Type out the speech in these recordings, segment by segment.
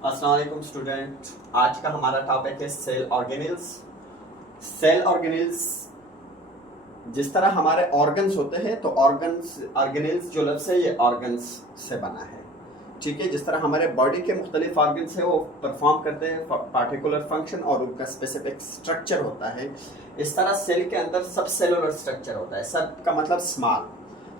अस्सलाम वालेकुम स्टूडेंट। आज का हमारा टॉपिक है सेल ऑर्गेनेल्स। सेल ऑर्गेनेल्स जिस तरह हमारे ऑर्गन्स होते हैं तो ऑर्गेनेल्स जो लफ्ज़ है ये ऑर्गन्स से बना है। ठीक है, जिस तरह हमारे बॉडी के मुख्तलिफ ऑर्गन्स है वो परफॉर्म करते हैं पार्टिकुलर फंक्शन और उनका स्पेसिफिक स्ट्रक्चर होता है, इस तरह सेल के अंदर सब सेलुलर स्ट्रक्चर होता है। सब का मतलब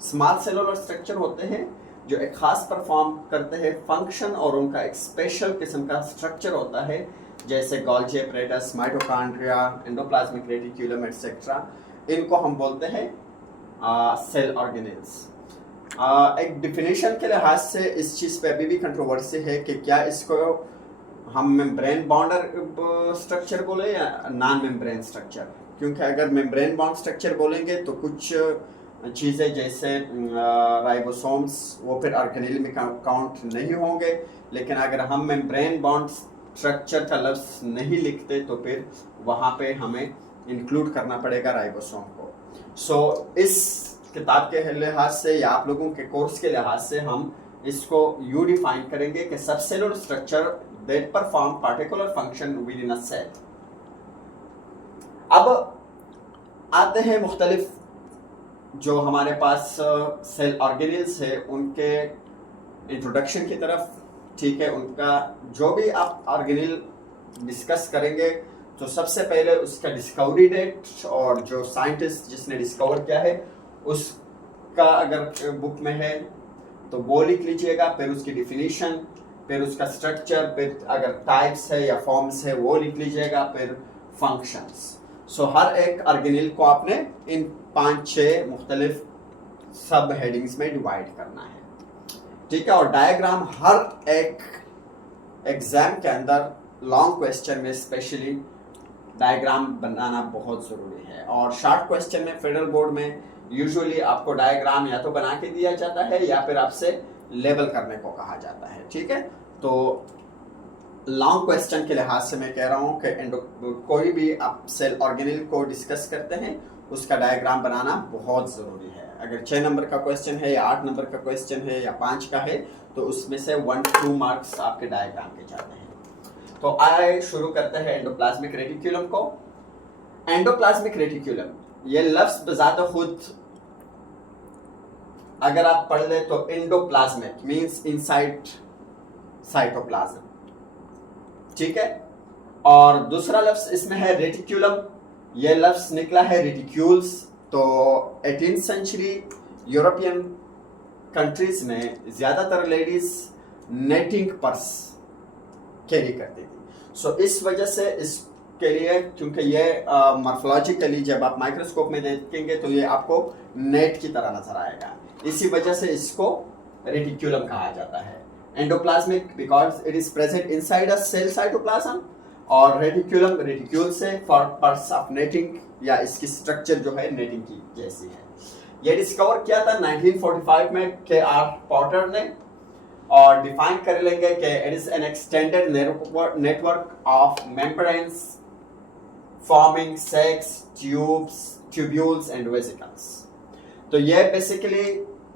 स्मॉल सेलुलर स्ट्रक्चर होते हैं जो एक खास परफॉर्म करते हैं फंक्शन और उनका एक स्पेशल किस्म का स्ट्रक्चर होता है, जैसे Golgi apparatus, mitochondria, endoplasmic reticulum etcetera. इनको हम बोलते हैं सेल ऑर्गेनेल्स। एक डिफिनेशन के लिहाज से इस चीज़ पे अभी भी कंट्रोवर्सी है कि क्या इसको हम मेम्ब्रेन बॉन्डर स्ट्रक्चर बोले या नॉन मेम्ब्रेन स्ट्रक्चर, क्योंकि अगर मेम्ब्रेन बॉन्ड स्ट्रक्चर बोलेंगे तो कुछ चीज़ें जैसे राइबोसोम्स वो फिर ऑर्गेनेल में काउंट नहीं होंगे, लेकिन अगर हम मेम्ब्रेन बॉन्ड स्ट्रक्चर का लफ्ज़ नहीं लिखते तो फिर वहाँ पे हमें इंक्लूड करना पड़ेगा राइबोसोम को। इस किताब के लिहाज से या आप लोगों के कोर्स के लिहाज से हम इसको यू डिफाइन करेंगे कि subcellular structure that perform particular function within a cell. अब आते हैं मुख्तलिफ जो हमारे पास सेल ऑर्गेनेल्स है उनके इंट्रोडक्शन की तरफ। ठीक है, उनका जो भी आप ऑर्गेनेल डिस्कस करेंगे तो सबसे पहले उसका डिस्कवरी डेट और जो साइंटिस्ट जिसने डिस्कवर किया है उसका अगर बुक में है तो वो लिख लीजिएगा, फिर उसकी डिफिनीशन, फिर उसका स्ट्रक्चर, फिर अगर टाइप्स है या फॉर्म्स है वो लिख लीजिएगा, फिर फंक्शंस। हर एक ऑर्गेनेल को आपने इन 5-6 मुख्तलिफ सब हेडिंग्स में डिवाइड करना है। ठीक है, और डायग्राम हर एक एग्जाम के अंदर लॉन्ग क्वेश्चन में स्पेशली डायग्राम बनाना बहुत ज़रूरी है, और शॉर्ट क्वेश्चन में फेडरल बोर्ड में यूजुअली आपको डायग्राम या तो बना के दिया जाता है या फिर आपसे लेबल करने को कहा जाता है। ठीक है, तो लॉन्ग क्वेश्चन के लिहाज से मैं कह रहा हूँ कि कोई भी आप सेल ऑर्गेनेल को डिस्कस करते हैं उसका डायग्राम बनाना बहुत ज़रूरी है। अगर 6 नंबर का क्वेश्चन है या 8 नंबर का क्वेश्चन है या 5 का है तो उसमें से 1-2 मार्क्स आपके डायग्राम के जाते हैं। तो आइए शुरू करते हैं एंडोप्लाज्मिक रेटिक्यूलम को। एंडोप्लाज्मिक रेटिक्यूलम ये लफ्ज बजाते खुद अगर आप पढ़ ले तो एंडोप्लाज्मिक मींस इनसाइड साइटोप्लाज्म। ठीक है, और दूसरा लफ्ज इसमें है रेटिक्यूलम, ये लफ्ज निकला है रेटिक्यूल्स। तो 18th सेंचुरी यूरोपियन कंट्रीज में ज्यादातर लेडीज नेटिंग पर्स कैरी करती थी। इस वजह से इसके लिए, क्योंकि ये मॉर्फोलॉजिकली जब आप माइक्रोस्कोप में देखेंगे तो ये आपको नेट की तरह नजर आएगा, इसी वजह से इसको रेटिक्यूलम कहा जाता है। Endoplasmic because it is present inside a cell cytoplasm, और रेटिक्यूलम रेटिक्यूल से फॉर पर्स ऑफ नेटिंग, या इसकी स्ट्रक्चर जो है नेटिंग की जैसी है। ये डिस्कवर किया था 1945 में K.R. पॉटर ने, और डिफाइन कर लेंगे कि it is an extended network of membranes forming sex tubules and vesicles. तो ये बेसिकली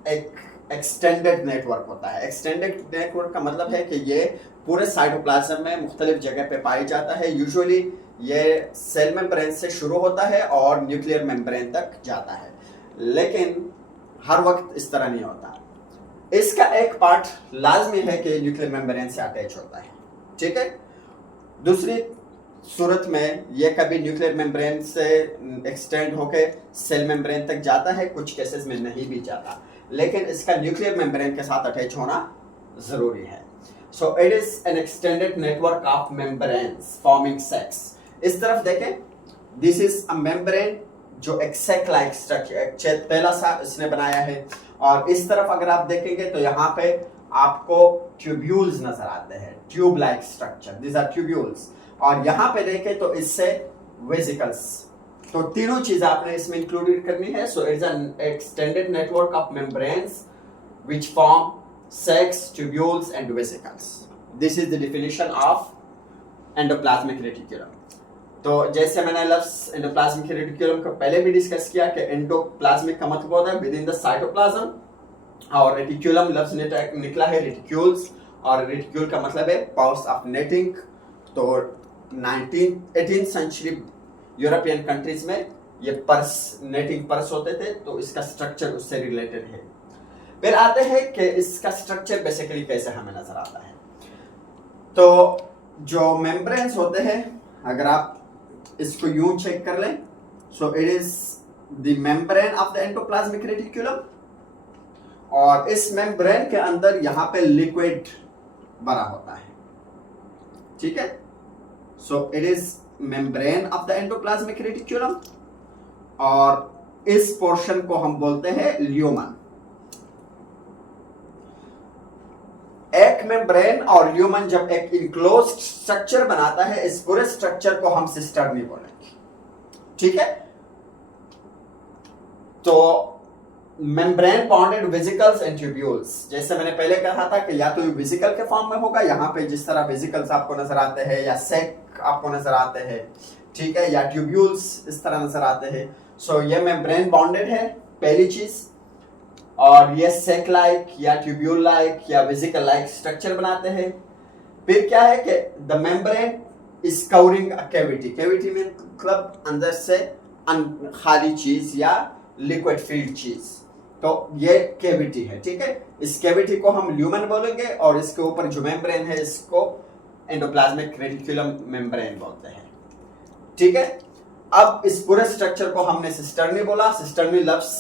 एक एक्सटेंडेड नेटवर्क होता है। एक्सटेंडेड नेटवर्क का मतलब है कि ये पूरे साइटोप्लाज्म में मुख्तलिफ जगह पे पाया जाता है। यूजुअली ये सेल मेम्ब्रेन से शुरू होता है और न्यूक्लियर मेम्ब्रेन तक जाता है, लेकिन हर वक्त इस तरह नहीं होता। इसका एक पार्ट लाजमी है कि न्यूक्लियर मेम्ब्रेन से अटैच होता है। ठीक है, दूसरी सूरत में ये कभी न्यूक्लियर मेम्ब्रेन से एक्सटेंड होकर सेल मेम्ब्रेन तक जाता है, कुछ केसेस में नहीं भी जाता, लेकिन इसका न्यूक्लियर मेम्ब्रेन के साथ अटैच होना जरूरी है। It is an extended network of membranes forming sex. इस तरफ देखें, दिस इज अ मेम्ब्रेन जो एक सेक लाइक स्ट्रक्चर पहला सा इसने बनाया है, और इस तरफ अगर आप देखेंगे तो यहाँ पे आपको ट्यूब्यूल्स नजर आते हैं, tube like structure, this are tubules. और यहाँ पे देखें तो इससे वेसिकल्स। तो तीनों चीज आपने इसमें इंक्लूडेड करनी है। It's an extended network of membranes which form sex tubules and vesicles. This is the definition of endoplasmic reticulum. तो जैसे मैंने लफ्ज एंडोप्लाज्मिक रेटिक्यूलम को पहले भी डिस्कस किया कि एंडोप्लाज्मिक का मतलब होता है विद इन द साइटोप्लाज्म, और रेटिक्यूलम लफ्ज निकला है रेटिक्यूल्स, और रेटिक्यूल का मतलब है पाउच ऑफ नेटिंग। तो 18th सेंचुरी यूरोपियन कंट्रीज में ये पर्स, नेटिंग पर्स होते थे, तो इसका स्ट्रक्चर उससे रिलेटेड है। फिर आते हैं कि इसका स्ट्रक्चर बेसिकली कैसे हमें नजर आता है। तो जो मेम्ब्रेन्स होते हैं, अगर आप इसको यूं चेक कर लें, सो it is the membrane of the endoplasmic reticulum, और इस मेम्ब्रेन के अंदर यहां पे लिक्विड भरा होता है, ठीक है। So it is membrane of the endoplasmic reticulum, और इस पोर्शन को हम बोलते हैं ल्यूमन। एक मेम्ब्रेन और ल्यूमन जब एक इनक्लोज्ड स्ट्रक्चर बनाता है, इस पूरे स्ट्रक्चर को हम सिस्टर्नी बोलेंगे, ठीक है। तो membrane bonded vesicles and tubules, जैसे मैंने पहले कहा था कि या तो वेसिकल के फॉर्म में होगा, यहां पे जिस तरह वेसिकल्स आपको नजर आते हैं, या सेक आपको नजर आते हैं, ठीक है, या ट्यूब्यूल्स इस तरह नजर आते हैं। सो ये मेम्ब्रेन बॉन्डेड है, पहली चीज, और ये सेक लाइक या ट्यूब्यूल लाइक या वेसिकल लाइक स्ट्रक्चर बनाते हैं। फिर क्या है कि the membrane is covering a cavity, cavity में मतलब अंदर से खाली चीज या लिक्विड फील्ड चीज, तो ये कैविटी है, ठीक है। इस कैविटी को हम ल्यूमन बोलेंगे, और इसके ऊपर जो मेम्ब्रेन है इसको एंडोप्लाज्मिक रेटिक्यूलम मेम्ब्रेन बोलते हैं, ठीक है। अब इस पूरे स्ट्रक्चर को हमने सिस्टर्नी बोला। सिस्टर्नी लफ्ज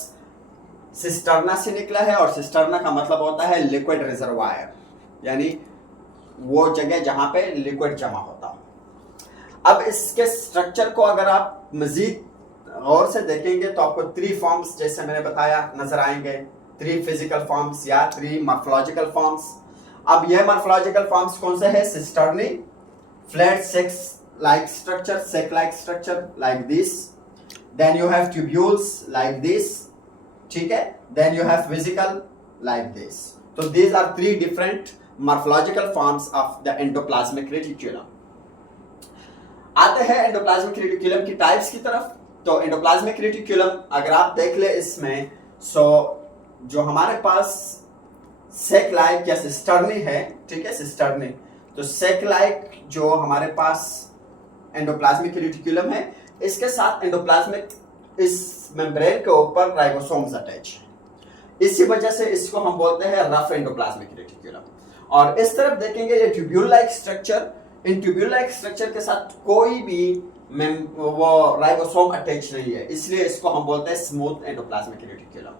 सिस्टर्ना से निकला है, और सिस्टर्ना का मतलब होता है लिक्विड रिजर्वायर, यानी वो जगह जहां पे लिक्विड जमा होता हो। अब इसके स्ट्रक्चर को अगर आप मजीद गौर से देखेंगे तो आपको 3 फॉर्म्स, जैसे मैंने बताया, नजर आएंगे। 3 फिजिकल फॉर्म्स या 3 मॉर्फोलॉजिकल फॉर्म्स। अब ये मॉर्फोलॉजिकल फॉर्म्स कौन से है? Cisternae, flat sex like structure, sac like structure like this, then you have tubules like this, ठीक है, then you have vesicle like this. So these are 3 different morphological forms of the endoplasmic reticulum. आते हैं endoplasmic reticulum की types की तरफ। तो endoplasmic reticulum अगर आप देख ले इसमें, सो जो हमारे पास सेक लाइक या सिस्टर्नी है, ठीक है, सिस्टर्नी, तो सेक लाइक जो हमारे पास एंडोप्लाज्मिक रेटिक्यूलम है, इसके साथ एंडोप्लाज्मिक इस मेम्ब्रेन के ऊपर राइबोसोम्स अटैच है, इसी वजह से इसको हम बोलते हैं रफ एंडोप्लाज्मिक रेटिक्यूलम। और इस तरफ देखेंगे ये ट्यूब्यूल लाइक स्ट्रक्चर, इन ट्यूब्यूल लाइक स्ट्रक्चर के साथ कोई भी वो राइबोसोम अटैच नहीं है, इसलिए इसको हम बोलते हैं स्मूथ एंडोप्लाज्मिक रेटिक्यूलम।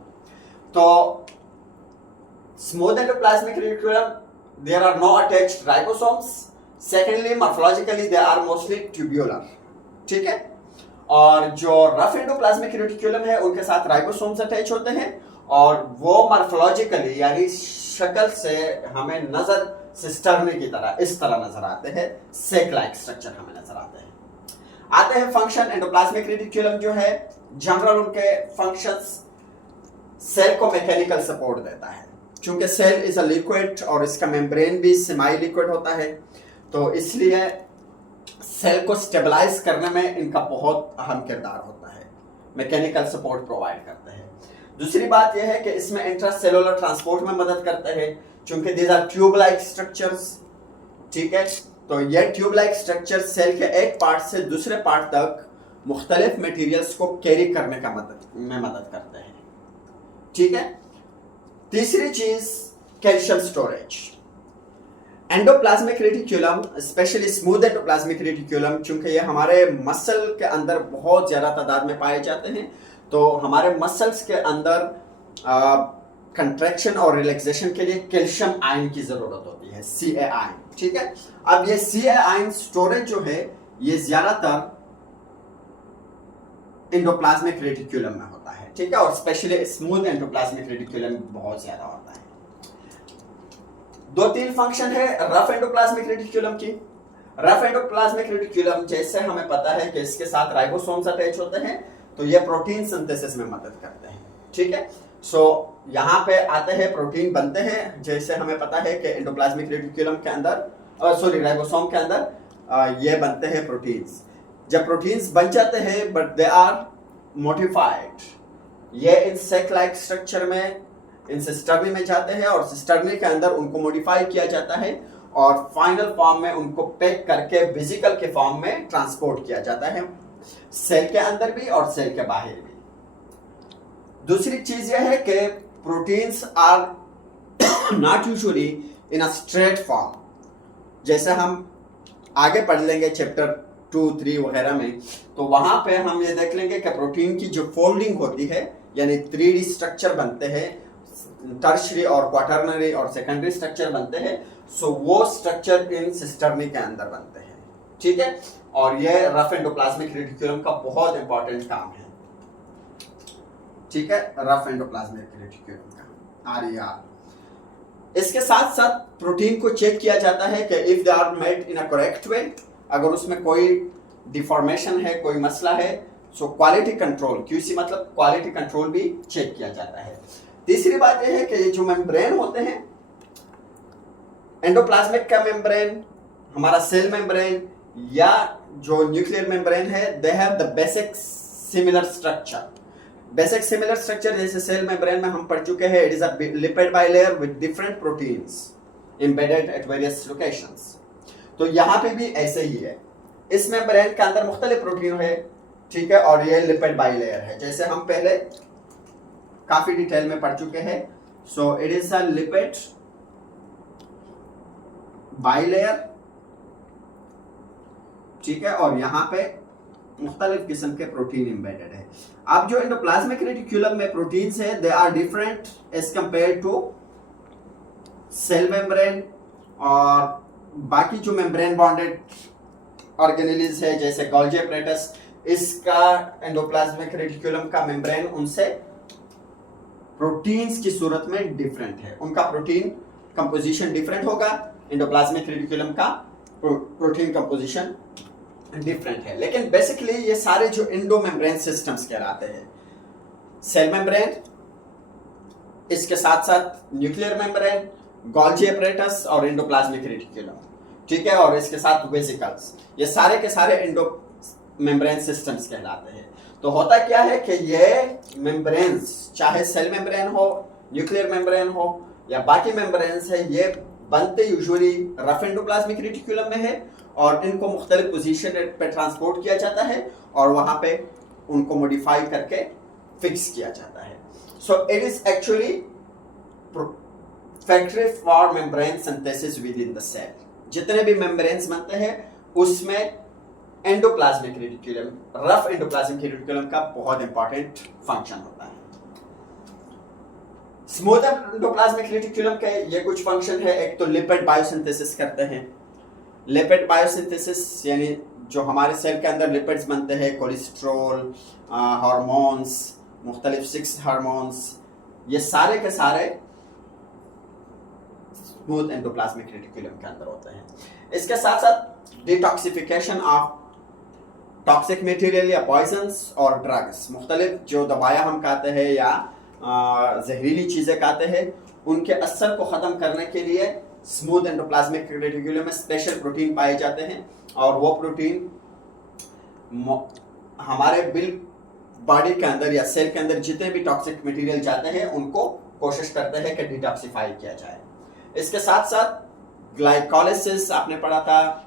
तो smooth endoplasmic reticulum, there are no attached ribosomes. Secondly, morphologically they are mostly tubular, ठीक है। और जो रफ एंडोप्लाज्मिक रेटिक्यूलम है उनके साथ राइबोसोम्स अटैच होते हैं, और वो मॉर्फोलॉजिकली यानी शक्ल से हमें नजर सिस्टर्नी की तरह इस तरह नजर आते हैं, सेक लाइक स्ट्रक्चर हमें नजर आते हैं। आते हैं फंक्शन। एंडोप्लाज्मिक रेटिक्यूलम जो है, जनरल उनके फंक्शंस, सेल को मैकेनिकल सपोर्ट देता है, क्योंकि सेल इज अ लिक्विड और इसका मेम्ब्रेन भी सेमी लिक्विड होता है, तो इसलिए सेल को स्टेबलाइज करने में इनका बहुत अहम किरदार होता है, मैकेनिकल सपोर्ट प्रोवाइड करते हैं। दूसरी बात यह है कि इसमें इंट्रासेलुलर ट्रांसपोर्ट में मदद करते हैं, क्योंकि these are tube like structures, ठीक है। तो ये ट्यूब लाइक स्ट्रक्चर सेल के एक पार्ट से दूसरे पार्ट तक मुख्तलिफ मटेरियल्स को कैरी करने का मदद करते हैं, ठीक है। तीसरी चीज, calcium storage. Endoplasmic reticulum, specially smooth endoplasmic reticulum, चूंकि ये हमारे मसल के अंदर बहुत ज्यादा तादाद में पाए जाते हैं, तो हमारे मसल्स के अंदर कंट्रैक्शन और रिलैक्सेशन के लिए कैल्शियम आयन की जरूरत होती है, Ca आयन, ठीक है। अब ये Ca आयन स्टोरेज जो है, ये ज्यादातर एंडोप्लाज्मिक रेटिक्यूलम में होता है, ठीक है, और स्पेशली स्मूथ एंडोप्लाज्मिक रेटिक्यूलम बहुत ज्यादा होता है। 2-3 फंक्शन है रफ एंडोप्लाज्मिक रेटिक्यूलम की। रफ एंडोप्लाज्मिक रेटिक्यूलम, जैसे हमें पता है कि इसके साथ राइबोसोम्स अटैच होते हैं, तो ये प्रोटीन सिंथेसिस में मदद करते हैं, ठीक है। सो यहाँ पे आते हैं, प्रोटीन बनते हैं, जैसे हमें पता है कि एंडोप्लाज्मिक रेटिक्यूलम के अंदर, राइबोसोम के अंदर ये बनते हैं प्रोटीन्स। जब प्रोटीन्स बन जाते हैं, बट दे आर मोडिफाइड, ये इन सेक लाइक स्ट्रक्चर में इन सिस्टर्नी में जाते हैं और सिस्टर्नी के अंदर उनको मॉडिफाई किया जाता है और फाइनल फॉर्म में उनको पैक करके वेसिकल के फॉर्म में ट्रांसपोर्ट किया जाता है, सेल के अंदर भी और सेल के बाहर भी। दूसरी चीज यह है कि proteins are not usually in a straight form. जैसे हम आगे पढ़ लेंगे चैप्टर 2, 3 वगैरह में, तो वहां पे हम ये देख लेंगे कि प्रोटीन की जो फोल्डिंग होती है यानी 3D स्ट्रक्चर बनते हैं, टर्शरी और क्वाटरनरी और सेकेंडरी स्ट्रक्चर बनते हैं। सो वो स्ट्रक्चर इन सिस्टर्नी के अंदर बनते हैं, ठीक है। और ये रफ एंडोप्लाज्मिक रेटिकुलम का बहुत इंपॉर्टेंट काम है, ठीक है, रफ एंडोप्लाज्मिक रेटिकुलम का RER। इसके साथ साथ प्रोटीन को चेक किया जाता है कि if they are made in a correct way, अगर उसमें कोई डिफॉर्मेशन है, कोई मसला है, सो क्वालिटी कंट्रोल, QC मतलब क्वालिटी कंट्रोल भी चेक किया जाता है। तीसरी बात यह है कि ये जो मेम्ब्रेन होते हैं, एंडोप्लाज्मिक का मेम्ब्रेन, हमारा सेल मेम्ब्रेन या जो न्यूक्लियर मेम्ब्रेन है, they have the basic similar structure. Basic similar structure जैसे सेल मेम्ब्रेन में हम पढ़ चुके हैं, it is a lipid bilayer with different proteins embedded at various locations. तो यहाँ पे भी ऐसे ही है, इस मेम्ब्रेन के अंदर मुख्तलिफ प्रोटीन है, ठीक है, और ये लिपिड बाइलेयर है, जैसे हम पहले काफी डिटेल में पढ़ चुके हैं। सो it is a lipid bilayer, ठीक है, और यहाँ पे मुख्तलिफ किस्म के प्रोटीन एम्बेडेड है। अब जो एंडोप्लाज्मिक रेटिकुलम में प्रोटीन्स है, they are different as compare to cell membrane, और बाकी जो मेम्ब्रेन बॉन्डेड ऑर्गेनेल्स है जैसे गोल्गी एपैरेटस, इसका एंडोप्लाज्मिक रेटिकुलम का मेम्ब्रेन उनसे प्रोटीन्स की सूरत में डिफरेंट है, उनका प्रोटीन कंपोजिशन डिफरेंट होगा, एंडोप्लाज्मिक रेटिकुलम का प्रोटीन कंपोजिशन डिफरेंट है। लेकिन बेसिकली ये सारे जो इंडो मेम्ब्रेन सिस्टम्स कहलाते हैं, सेल मेम्ब्रेन, इसके साथ साथ न्यूक्लियर मेम्ब्रेन, गोल्गी एपैरेटस और एंडोप्लाज्मिक रेटिकुलम, ठीक है, और इसके साथ वेसिकल्स, ये सारे के सारे इंडो मेम्ब्रेन सिस्टम्स कहलाते हैं। तो होता क्या है कि ये मेम्ब्रेन्स, चाहे सेल मेम्ब्रेन हो, न्यूक्लियर मेम्ब्रेन हो या बाकी मेम्ब्रेन्स है, ये बनते यूजुअली रफ एंडोप्लाज्मिक रेटिकुलम में है और इनको मुख्तलिफ पोजीशन पे ट्रांसपोर्ट किया जाता है और वहां पे उनको मॉडिफाई करके फिक्स किया जाता है। So it is actually factory for membrane synthesis within the cell. जितने भी मेम्ब्रेन्स बनते हैं उसमें endoplasmic reticulum, rough endoplasmic reticulum का बहुत इंपॉर्टेंट फंक्शन होता है। स्मूथ एंडोप्लाज्मिक रेटिकुलम के ये कुछ फंक्शन है। एक तो लिपिड बायोसिंथेसिस करते हैं। लिपिड बायोसिंथेसिस यानी जो हमारे सेल के अंदर लिपिड्स बनते हैं, कोलेस्ट्रॉल, हार्मोन्स, मुख्तलिफ 6 हार्मोन्स, ये सारे के सारे स्मूथ एंडोप्लाज्मिक रेटिकुलम के अंदर होते हैं। इसके साथ साथ डिटॉक्सिफिकेशन ऑफ टॉक्सिक मटेरियल या पॉइजन्स और ड्रग्स, मुख्तलिफ जो दवाएं हम खाते हैं या जहरीली चीज़ें खाते हैं, उनके असर को ख़त्म करने के लिए स्मूथ एंडोप्लाज्मिक रेटिकुलम में स्पेशल प्रोटीन पाए जाते हैं और वो प्रोटीन हमारे बॉडी के अंदर या सेल के अंदर जितने भी टॉक्सिक मटेरियल जाते हैं उनको कोशिश करते हैं कि डिटॉक्सिफाई किया जाए। इसके साथ साथ ग्लाइकोलिसिस आपने पढ़ा था,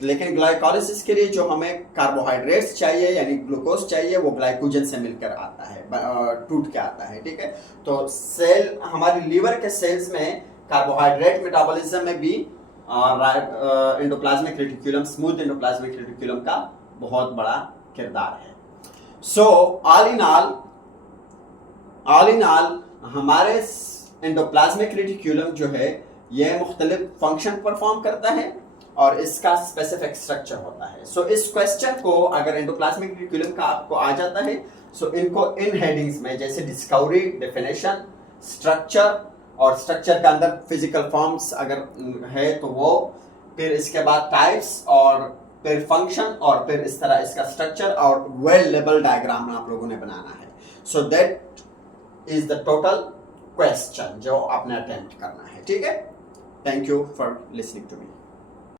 लेकिन ग्लाइकोलिसिस के लिए जो हमें कार्बोहाइड्रेट्स चाहिए यानी ग्लूकोज चाहिए, वो ग्लाइकोजन से मिलकर आता है, टूट के आता है, ठीक है। तो सेल, हमारी लीवर के सेल्स में कार्बोहाइड्रेट मेटाबॉलिज्म में भी endoplasmic reticulum, smooth endoplasmic reticulum का बहुत बड़ा किरदार है। सो ऑल इन ऑल हमारे एंडोप्लाज्मिक रेटिकुलम जो है ये मुख्तलिफ फंक्शन परफॉर्म करता है और इसका स्पेसिफिक स्ट्रक्चर होता है। सो इस क्वेश्चन को अगर एंडोप्लाज्मिक रेटिकुलम का आपको आ जाता है, सो इनको इन हेडिंग्स में जैसे डिस्कवरी, डेफिनेशन, स्ट्रक्चर और स्ट्रक्चर के अंदर फिजिकल फॉर्म्स अगर है तो वो, फिर इसके बाद टाइप्स और फिर फंक्शन और फिर इस तरह इसका स्ट्रक्चर और वेल लेबल डायग्राम आप लोगों ने बनाना है। So that is the total question जो आपने अटेम्प्ट करना है, ठीक है। Thank you for listening to me.